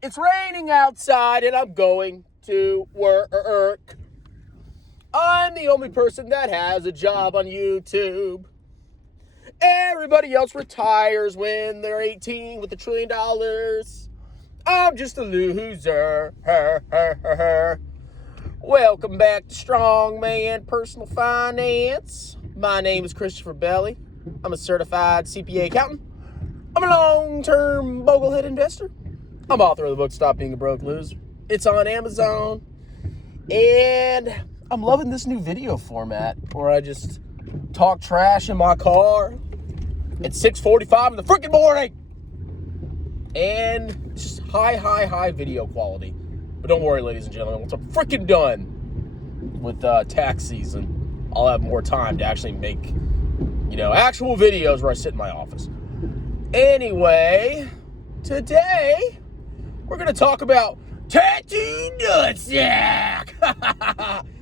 It's raining outside and I'm going to work. I'm the only person that has a job on YouTube. Everybody else retires when they're 18 with $1 trillion. I'm just a loser. Welcome back to Strongman Personal Finance. My name is Christopher Belly. I'm a certified CPA accountant. I'm a long-term boglehead investor. I'm author of the book Stop Being a Broke Loser. It's on Amazon. And I'm loving this new video format where I just talk trash in my car at 6:45 in the freaking morning. And it's just high video quality. But don't worry, ladies and gentlemen, once I'm freaking done with tax season, I'll have more time to actually make, actual videos where I sit in my office. Anyway, today we're going to talk about tattoo nutsack.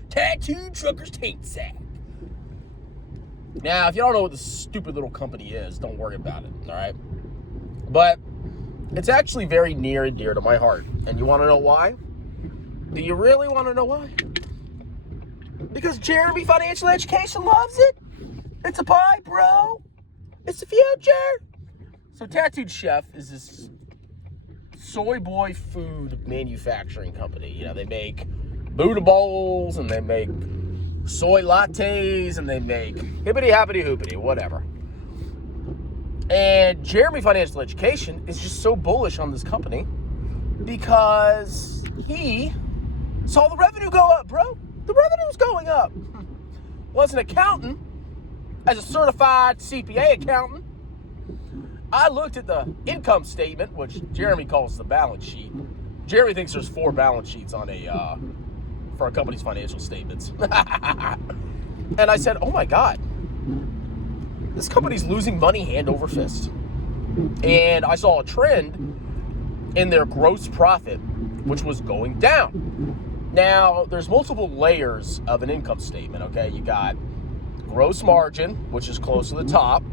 Tattoo trucker's taint sack. Now, if you don't know what this stupid little company is, don't worry about it, all right? But it's actually very near and dear to my heart. And you want to know why? Do you really want to know why? Because Jeremy Financial Education loves it. It's a pie, bro. It's the future. So Tattooed Chef is this soy boy food manufacturing company. They make Buddha bowls and they make soy lattes and they make hippity happity hoopity, whatever. And Jeremy Financial Education is just so bullish on this company because he saw the revenue go up, bro. The revenue's going up. Well, as an accountant, as a certified CPA accountant, I looked at the income statement, which Jeremy calls the balance sheet. Jeremy thinks there's 4 balance sheets on for a company's financial statements. And I said, oh my God, this company's losing money hand over fist. And I saw a trend in their gross profit, which was going down. Now, there's multiple layers of an income statement, okay? You got gross margin, which is close to the top.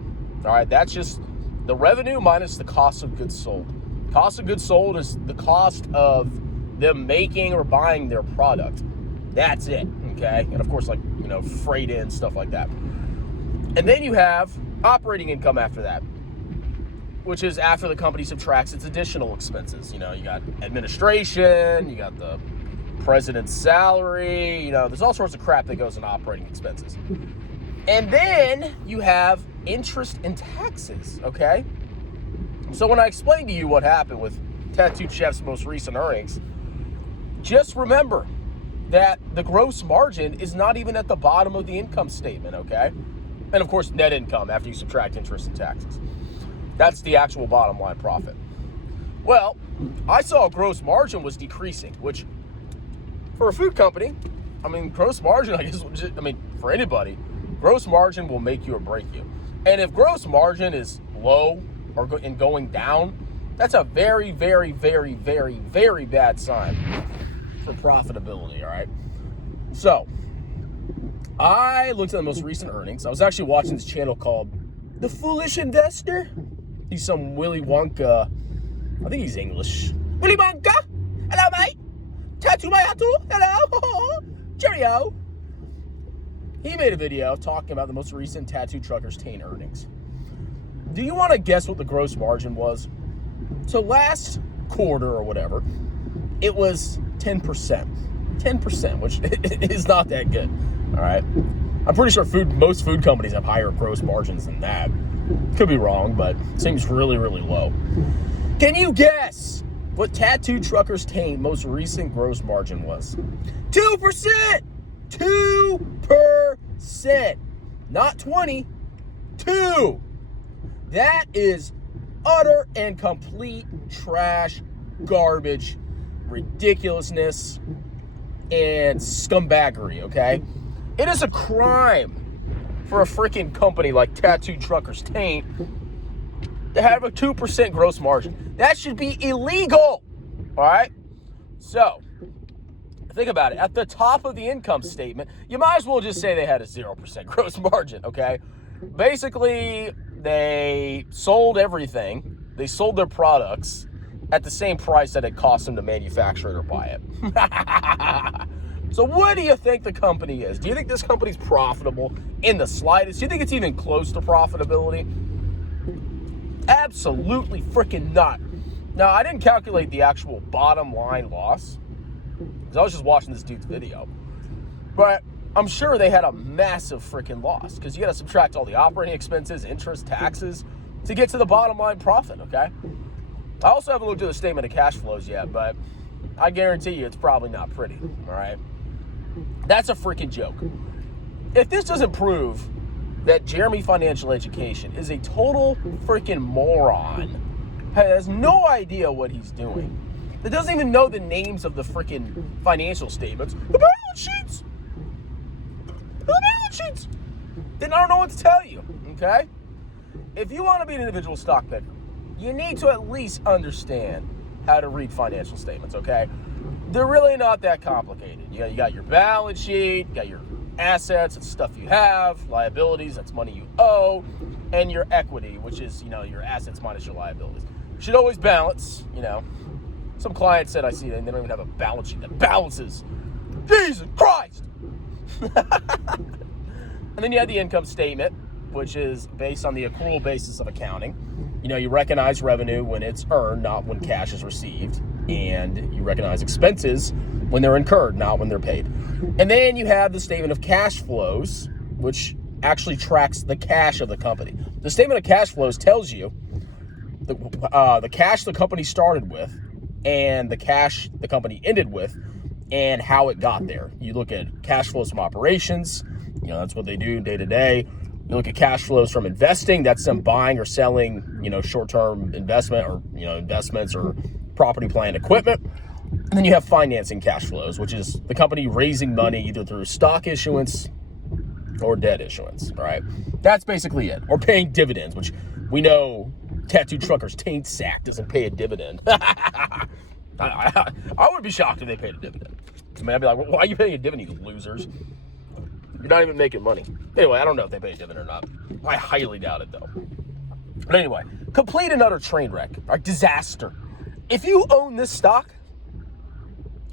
All right, that's just the revenue minus the cost of goods sold. Cost of goods sold is the cost of them making or buying their product. That's it, okay? And of course, freight in, stuff like that. And then you have operating income after that, which is after the company subtracts its additional expenses. You got administration, you got the president's salary, there's all sorts of crap that goes in operating expenses. And then you have interest and taxes, okay? So when I explained to you what happened with Tattooed Chef's most recent earnings, just remember that the gross margin is not even at the bottom of the income statement, okay? And of course, net income after you subtract interest and taxes. That's the actual bottom line profit. Well, I saw gross margin was decreasing, which for a food company, gross margin, for anybody, gross margin will make you or break you. And if gross margin is low or going down, that's a very bad sign for profitability, all right? So, I looked at the most recent earnings. I was actually watching this channel called The Foolish Investor. He's some Willy Wonka, I think he's English. Willy Wonka! Hello, mate! Tattoo my tattoo! Hello! Cheerio! He made a video talking about the most recent Tattoo Trucker's taint earnings. Do you want to guess what the gross margin was? So last quarter or whatever, it was 10%. 10%, which is not that good. All right. I'm pretty sure most food companies have higher gross margins than that. Could be wrong, but it seems really low. Can you guess what Tattoo Trucker's taint most recent gross margin was? 2%! 2%! Not 20. 2! That is utter and complete trash, garbage, ridiculousness, and scumbaggery, okay? It is a crime for a freaking company like Tattoo Trucker's Taint to have a 2% gross margin. That should be illegal, all right? So, think about it. At the top of the income statement, you might as well just say they had a 0% gross margin, okay? Basically, they sold everything. They sold their products at the same price that it cost them to manufacture it or buy it. So what do you think the company is? Do you think this company's profitable in the slightest? Do you think it's even close to profitability? Absolutely freaking not. Now, I didn't calculate the actual bottom line loss because I was just watching this dude's video. But I'm sure they had a massive freaking loss because you got to subtract all the operating expenses, interest, taxes to get to the bottom line profit, okay? I also haven't looked at the statement of cash flows yet, but I guarantee you it's probably not pretty, all right? That's a freaking joke. If this doesn't prove that Jeremy Financial Education is a total freaking moron, has no idea what he's doing, that doesn't even know the names of the freaking financial statements, the balance sheets, then I don't know what to tell you, okay? If you want to be an individual stock picker, you need to at least understand how to read financial statements, okay? They're really not that complicated. You got your balance sheet, you got your assets, it's stuff you have, liabilities, that's money you owe, and your equity, which is, your assets minus your liabilities. You should always balance, Some clients said I see they don't even have a balance sheet that balances. Jesus Christ! And then you have the income statement, which is based on the accrual basis of accounting. You recognize revenue when it's earned, not when cash is received. And you recognize expenses when they're incurred, not when they're paid. And then you have the statement of cash flows, which actually tracks the cash of the company. The statement of cash flows tells you the cash the company started with and the cash the company ended with and how it got there. You look at cash flows from operations, that's what they do day to day. You look at cash flows from investing, that's them buying or selling, short-term investment or, investments or property, plant, equipment. And then you have financing cash flows, which is the company raising money either through stock issuance or debt issuance, all right? That's basically it. Or paying dividends, which we know Tattoo Truckers Taint Sack doesn't pay a dividend. I would be shocked if they paid a dividend. I'd be like, why are you paying a dividend, you losers? You're not even making money. Anyway, I don't know if they pay a dividend or not. I highly doubt it, though. But anyway, complete and utter train wreck, or disaster. If you own this stock,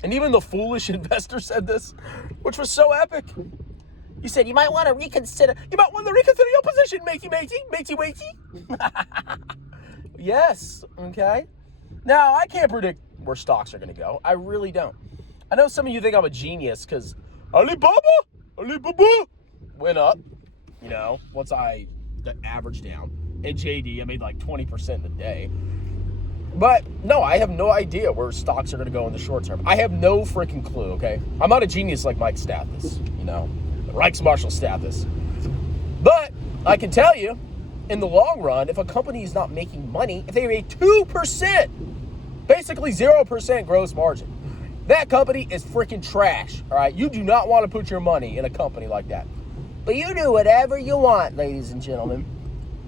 and even the foolish investor said this, which was so epic, you said you might want to reconsider your position, matey. Yes, okay? Now, I can't predict where stocks are going to go. I really don't. I know some of you think I'm a genius because Alibaba went up, once the average down. At JD, I made like 20% in the day. But no, I have no idea where stocks are going to go in the short term. I have no freaking clue, okay? I'm not a genius like Mike Stathis, Reichsmarshal Stathis. But I can tell you, in the long run, if a company is not making money, if they have a 2%, basically 0% gross margin, that company is freaking trash, all right? You do not want to put your money in a company like that. But you do whatever you want, ladies and gentlemen.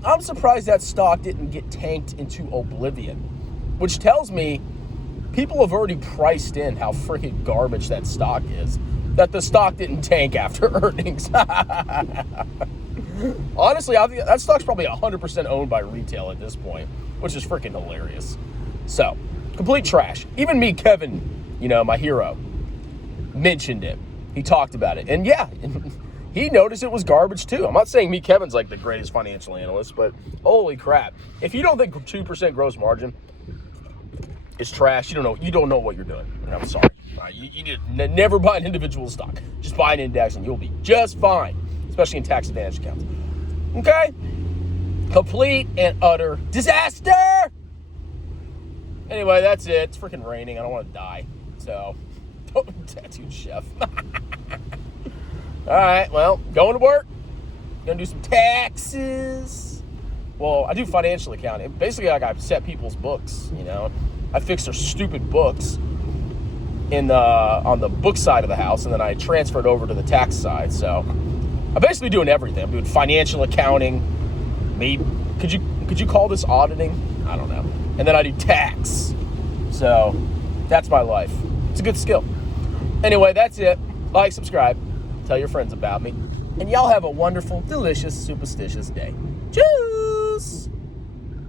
I'm surprised that stock didn't get tanked into oblivion, which tells me people have already priced in how freaking garbage that stock is, that the stock didn't tank after earnings. Honestly, I think that stock's probably 100% owned by retail at this point, which is freaking hilarious. So, complete trash. Even me, Kevin, my hero, mentioned it. He talked about it. And yeah, he noticed it was garbage too. I'm not saying me, Kevin's like the greatest financial analyst, but holy crap. If you don't think 2% gross margin is trash, you don't know what you're doing. I'm sorry. You need to never buy an individual stock. Just buy an index and you'll be just fine, especially in tax advantage accounts. Okay? Complete and utter disaster! Anyway, that's it. It's freaking raining. I don't want to die. So, tattooed chef. All right, well, going to work. Gonna do some taxes. Well, I do financial accounting. Basically, like I set people's books, I fix their stupid books on the book side of the house, and then I transfer it over to the tax side. So I'm basically doing everything. I'm doing financial accounting. Maybe could you call this auditing? I don't know. And then I do tax. So that's my life. It's a good skill. Anyway, that's it. Like, subscribe, tell your friends about me, and y'all have a wonderful, delicious, superstitious day. Cheers!